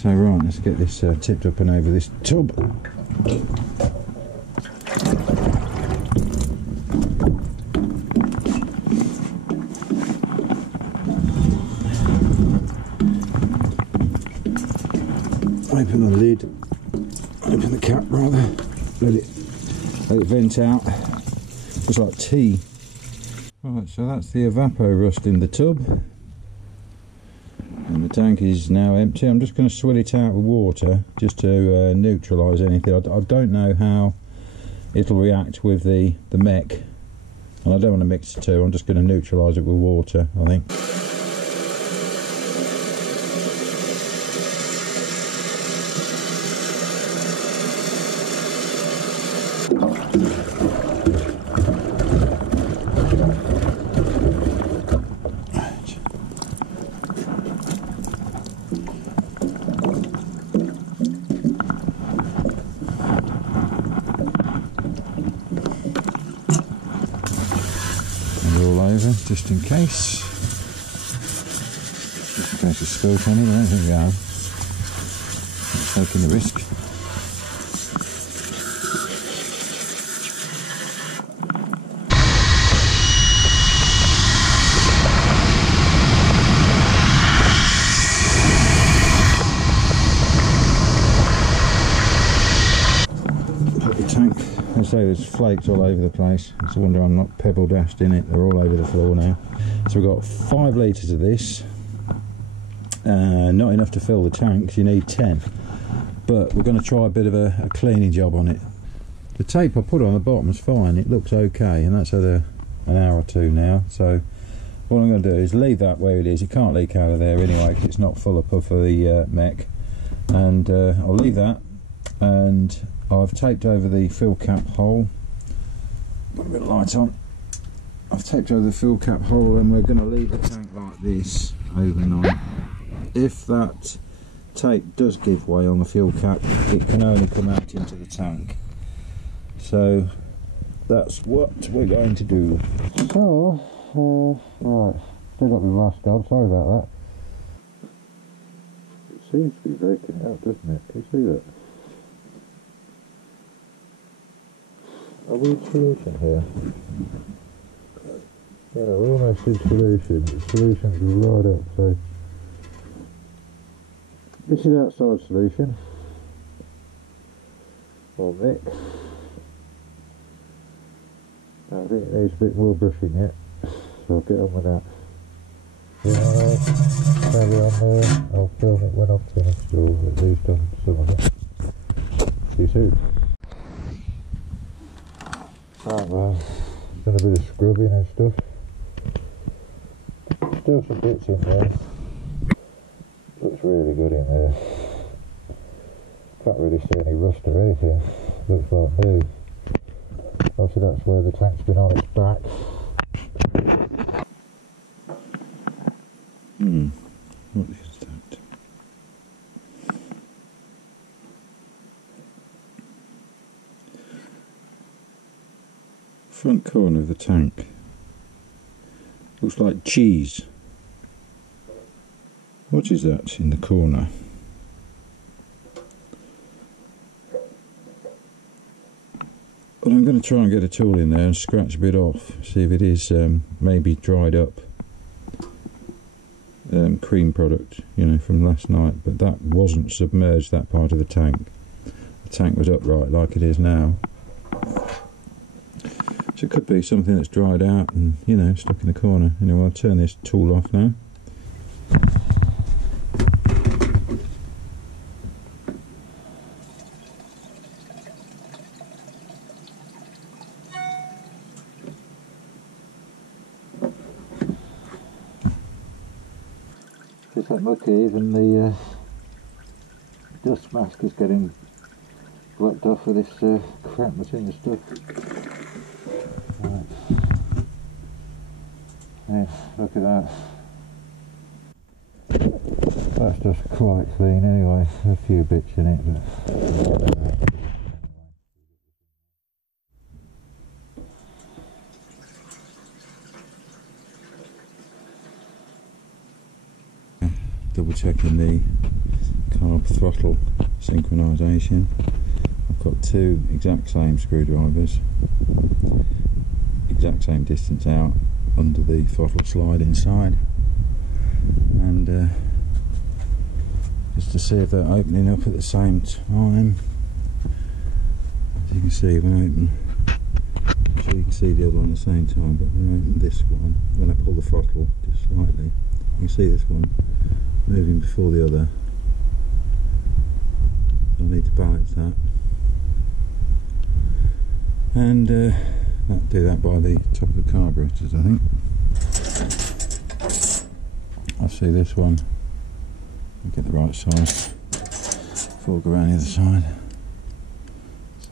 So right, let's get this tipped up and over this tub. Open the lid, open the cap rather, let it vent out. Looks like tea. Right, so that's the evapor rust in the tub, and the tank is now empty. I'm just going to swill it out with water just to neutralise anything. I don't know how it'll react with the mech, and I don't want to mix the two. I'm just going to neutralise it with water, I think. Just in case. Just in case it's spilt anyway, I think we have. Taking the risk. I say there's flakes all over the place. It's a wonder I'm not pebble dashed in it. They're all over the floor now. So we've got 5 litres of this. Not enough to fill the tanks, you need 10. But we're going to try a bit of a cleaning job on it. The tape I put on the bottom is fine, it looks okay, and that's had an hour or two now. So what I'm going to do is leave that where it is. It can't leak out of there anyway because it's not full of puff for the mech. And I'll leave that, and I've taped over the fill cap hole. Got a bit of light on. I've taped over the fill cap hole, and we're going to leave the tank like this overnight. If that tape does give way on the fuel cap, it can only come out into the tank. So that's what we're going to do. So, right, still got my mask on, sorry about that. It seems to be breaking out, doesn't it? Can you see that? Are we in solution here? Yeah, we're almost in solution. The solution's right up, so this is outside solution, or mix. I think it needs a bit more brushing yet, so I'll get on with that. Yeah, carry on there. I'll film it when I'm finished, or at least on some of it. See you soon. Right, well, done a bit of scrubbing and stuff. Still some bits in there. Looks really good in there. Can't really see any rust or anything. Looks like new. Obviously that's where the tank's been on its back. What is that? Front corner of the tank. Looks like cheese. What is that in the corner? Well, I'm going to try and get a tool in there and scratch a bit off, see if it is maybe dried up cream product, you know, from last night. But that wasn't submerged, that part of the tank. The tank was upright like it is now. So it could be something that's dried out and, you know, stuck in the corner. Anyway, I'll turn this tool off now. Just like mucky, even the dust mask is getting blocked off with this crap that's in the stuff. Right. Yeah, look at that. That's just quite clean anyway. A few bits in it, but double checking the carb throttle synchronisation. I've got two exact same screwdrivers, exact same distance out under the throttle slide inside, and just to see if they're opening up at the same time. As you can see, when I open, I'm sure you can see the other one at the same time, but when I open this one, when I pull the throttle just slightly, you can see this one moving before the other. So I need to balance that, and do that by the top of the carburetors, I think. I'll see this one, I'll get the right size before I go around the other side.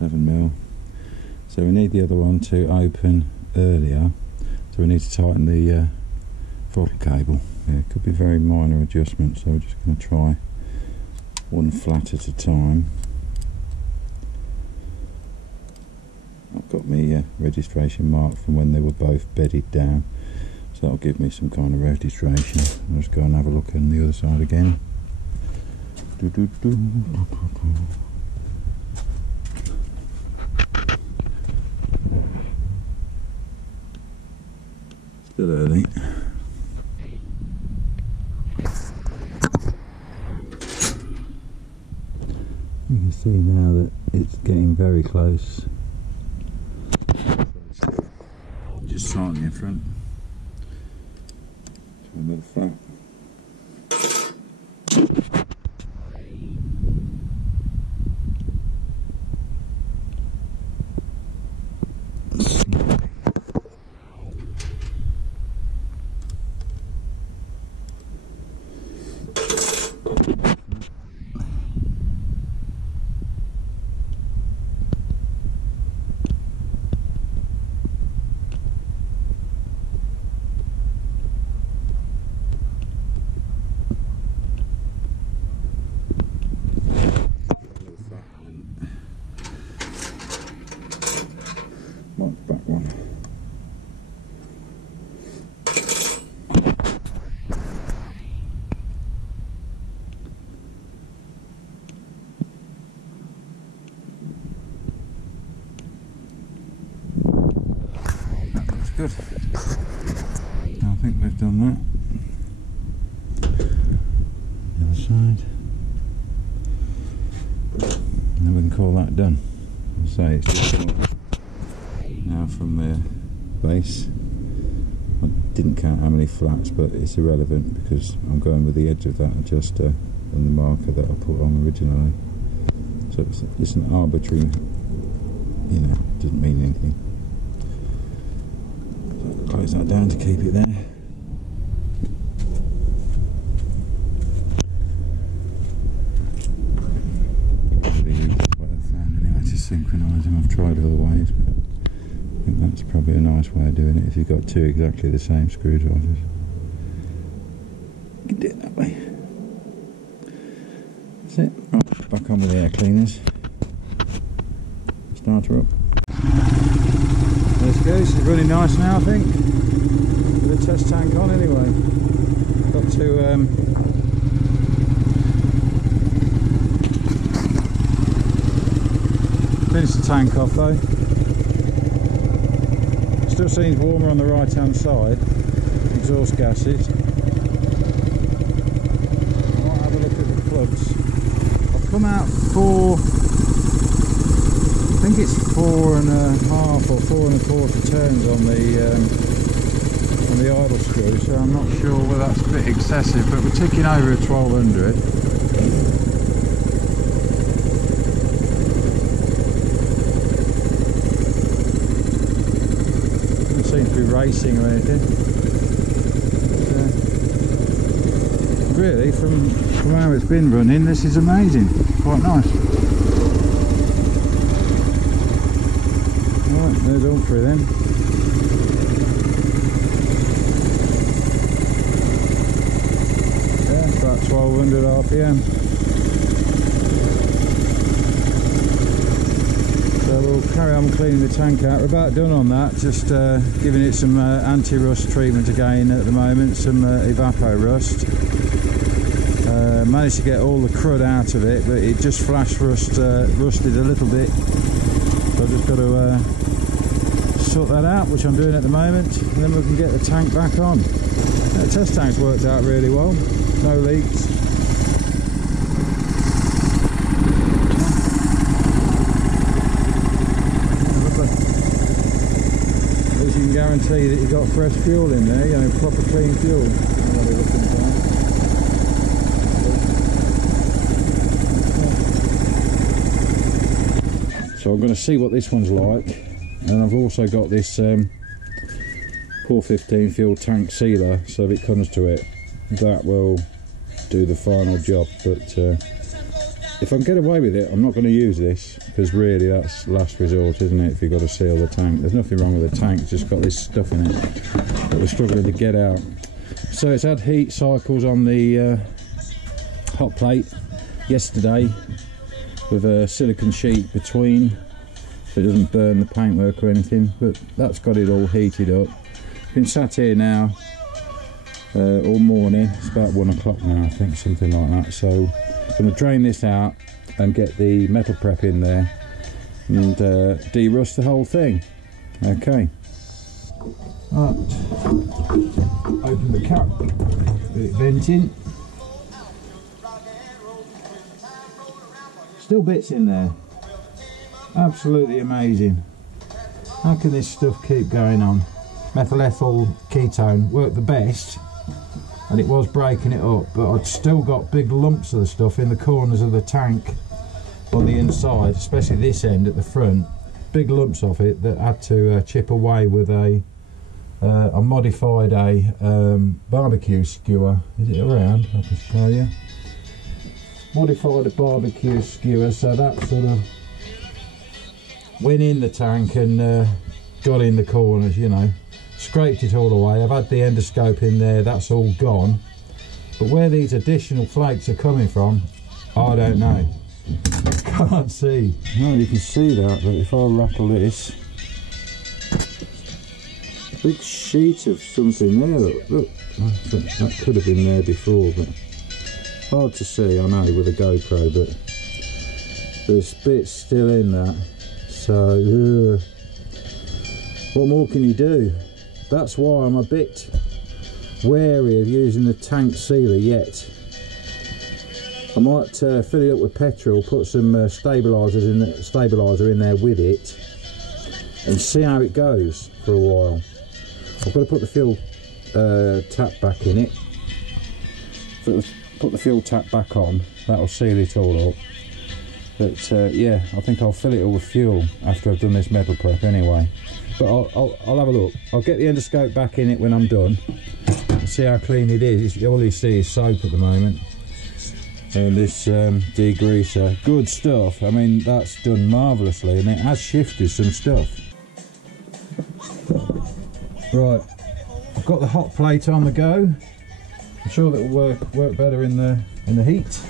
7mm. So we need the other one to open earlier, so we need to tighten the throttle cable. Yeah, it could be very minor adjustments, so we're just going to try one flat at a time. I've got my registration mark from when they were both bedded down, so that'll give me some kind of registration. I'll just go and have a look on the other side again. Still early. You can see now that it's getting very close. Just slightly in front. Try another flat. Good. I think we've done that. The other side. And then we can call that done. I'll say it's just come up now from the base. I didn't count how many flats, but it's irrelevant because I'm going with the edge of that adjuster and the marker that I put on originally. So it's an arbitrary, you know, doesn't mean anything. Close that down to keep it there. The easiest way I've found anyway to synchronise them. I've tried other ways, but I think that's probably a nice way of doing it if you've got two exactly the same screwdrivers. You can do it that way. That's it. Right, back on with the air cleaners. Start her up. There she goes, she's running nice now I think. With the test tank on anyway. Got to finish the tank off though. Still seems warmer on the right hand side, exhaust gases. I might have a look at the plugs. I've come out for, I think it's 4.5 or 4 1/4 turns on the idle screw, so I'm not sure whether that's a bit excessive, but we're ticking over a 1200. Doesn't seem to be racing or anything. But, really, from how it's been running, this is amazing. Quite nice. Right, there's Humphrey then. Yeah, about 1200 RPM. So we'll carry on cleaning the tank out. We're about done on that, just giving it some anti-rust treatment again at the moment, some evapo rust. Managed to get all the crud out of it, but it just flash rusted a little bit. So I've just got to sort that out, which I'm doing at the moment, and then we can get the tank back on. The test tank's worked out really well, no leaks. At least you can guarantee that you've got fresh fuel in there, you know, proper clean fuel. So I'm going to see what this one's like, and I've also got this 415 fuel tank sealer, so if it comes to it, that will do the final job. But if I can get away with it, I'm not going to use this, because really that's last resort, isn't it, if you've got to seal the tank. There's nothing wrong with the tank, it's just got this stuff in it that we're struggling to get out. So it's had heat cycles on the hot plate yesterday, with a silicone sheet between, so it doesn't burn the paintwork or anything, but that's got it all heated up. Been sat here now all morning. It's about 1 o'clock now, I think, something like that. So I'm going to drain this out and get the metal prep in there and de-rust the whole thing. Okay. Right. Open the cap, get it venting. Still bits in there. Absolutely amazing. How can this stuff keep going on? Methyl ethyl ketone worked the best, and it was breaking it up, but I'd still got big lumps of the stuff in the corners of the tank on the inside, especially this end at the front. Big lumps of it that had to chip away with a modified barbecue skewer. Is it around? I can show you. Modified a barbecue skewer, so that sort of went in the tank and got in the corners, you know. Scraped it all away. I've had the endoscope in there, that's all gone. But where these additional flakes are coming from, I don't know. Can't see. No, you can see that, but if I rattle this, big sheet of something there. Look, that could have been there before, but hard to see, I know, with a GoPro, but there's bits still in that. So, what more can you do? That's why I'm a bit wary of using the tank sealer yet. I might fill it up with petrol, put some stabiliser in there with it, and see how it goes for a while. I've got to put the fuel tap back in it. Put the fuel tap back on, that'll seal it all up. But yeah, I think I'll fill it all with fuel after I've done this metal prep anyway. But I'll have a look. I'll get the endoscope back in it when I'm done and see how clean it is. All you see is soap at the moment. And this degreaser, good stuff. I mean, that's done marvellously, and it has shifted some stuff. Right, I've got the hot plate on the go. I'm sure that will work better in the heat.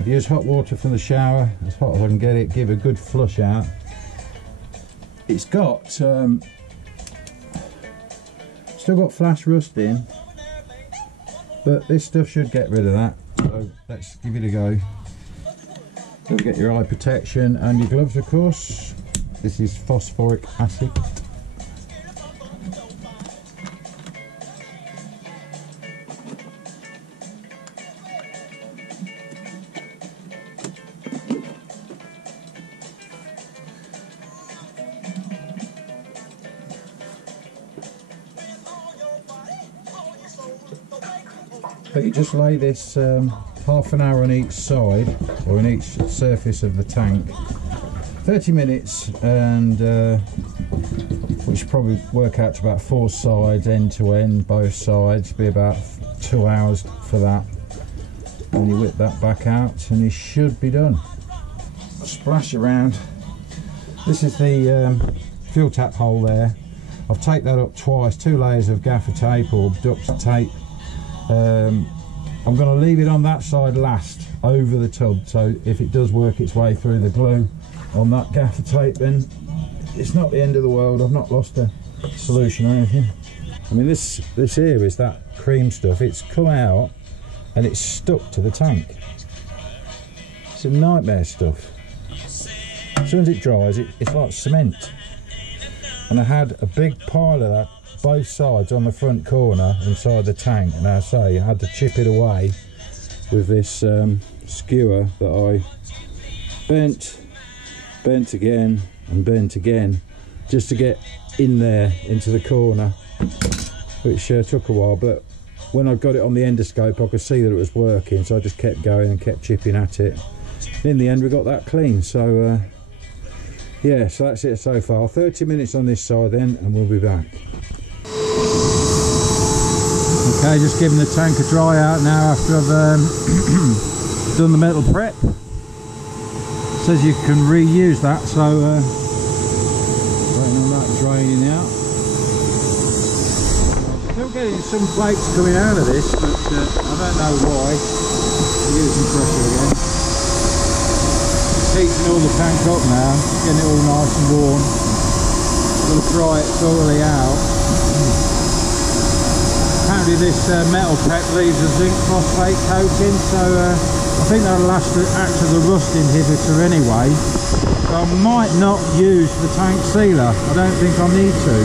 I've used hot water from the shower, as hot as I can get it, give a good flush out. It's got still got flash rust in, but this stuff should get rid of that. So let's give it a go. Don't forget your eye protection and your gloves, of course. This is phosphoric acid. But you just lay this half an hour on each side, or on each surface of the tank, 30 minutes, and which should probably work out to about 4 sides, end to end, both sides, be about 2 hours for that. And you whip that back out and you should be done. Splash around. This is the fuel tap hole there. I've taped that up twice, 2 layers of gaffer tape or duct tape. I'm going to leave it on that side last, over the tub, so if it does work its way through the glue on that gaffer tape, then it's not the end of the world. I've not lost a solution or anything. I mean, this here is that Kreem stuff. It's come out and it's stuck to the tank. It's a nightmare stuff. As soon as it dries, it's like cement. And I had a big pile of that both sides on the front corner inside the tank, and I say I had to chip it away with this skewer that I bent again and bent again just to get in there into the corner, which took a while, but when I got it on the endoscope I could see that it was working, so I just kept going and kept chipping at it. In the end we got that clean, so yeah, so that's it so far. 30 minutes on this side then, and we'll be back. Okay, just giving the tank a dry out now after I've done the metal prep. It says you can reuse that, so waiting on that draining out. Still getting some flakes coming out of this, but I don't know why. I'm using pressure again. Heating all the tank up now, getting it all nice and warm. I'm going to dry it thoroughly out. Apparently this metal prep leaves a zinc phosphate coating, so I think that'll act as a rust inhibitor anyway. So I might not use the tank sealer, I don't think I need to.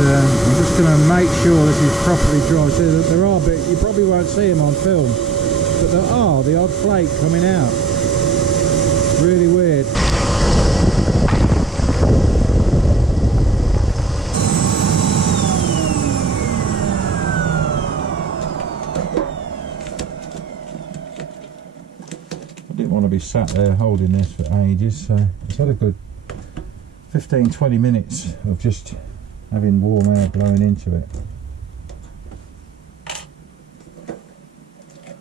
But, I'm just going to make sure this is properly dry. See, there are bits, you probably won't see them on film, but there are the odd flake coming out. Really weird. I didn't want to be sat there holding this for ages, so it's had a good 15-20 minutes of just having warm air blowing into it.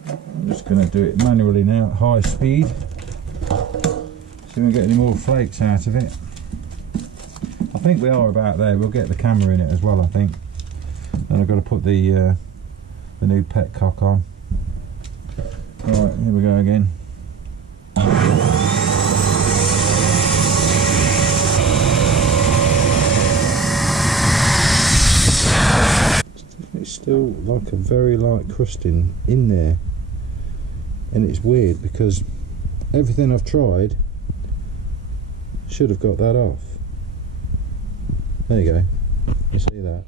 I'm just going to do it manually now at high speed. See if we get any more flakes out of it. I think we are about there. We'll get the camera in it as well, I think. And I've got to put the new petcock on. Alright, here we go again. It's still like a very light crusting in there, and it's weird because everything I've tried should have got that off. There you go, you see that?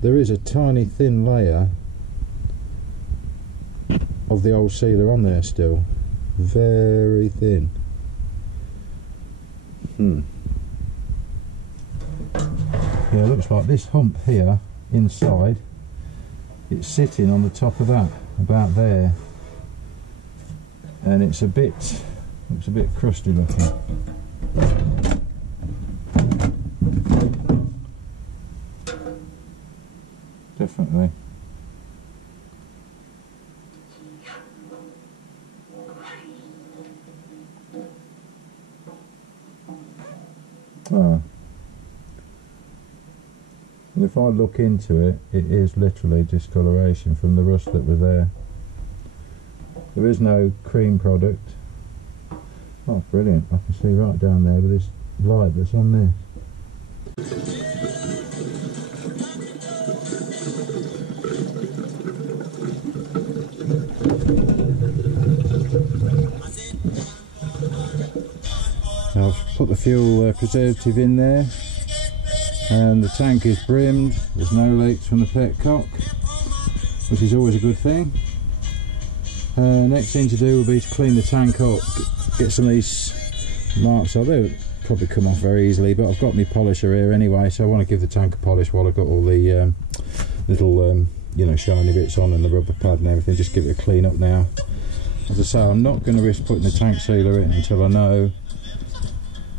There is a tiny thin layer of the old sealer on there still, very thin. Yeah, it looks like this hump here inside, it's sitting on the top of that, about there, and it's a bit, looks a bit crusty looking. Definitely. Ah. And if I look into it, it is literally discoloration from the rust that was there. There is no Kreem product. Oh, brilliant. I can see right down there with this light that's on there. Now I've put the fuel preservative in there, and the tank is brimmed. There's no leaks from the petcock, which is always a good thing. Next thing to do will be to clean the tank up, get some of these marks off. They'll probably come off very easily, but I've got my polisher here anyway, so I want to give the tank a polish while I've got all the little you know, shiny bits on and the rubber pad and everything. Just give it a clean up now. As I say, I'm not going to risk putting the tank sealer in until I know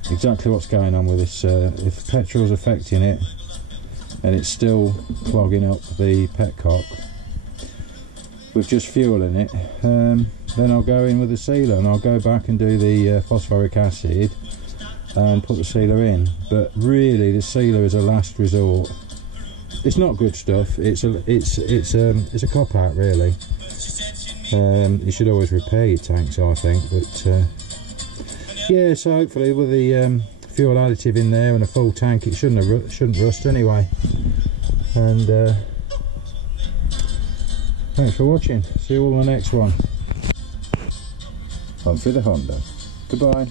exactly what's going on with this. If petrol's affecting it and it's still clogging up the petcock with just fuel in it, then I'll go in with the sealer and I'll go back and do the phosphoric acid and put the sealer in. But really the sealer is a last resort. It's not good stuff. It's a cop out really. You should always repair your tanks, I think, but yeah, so hopefully with the fuel additive in there and a full tank, it shouldn't rust anyway. And Thanks for watching. See you all on the next one. Humphrey the Honda. Goodbye.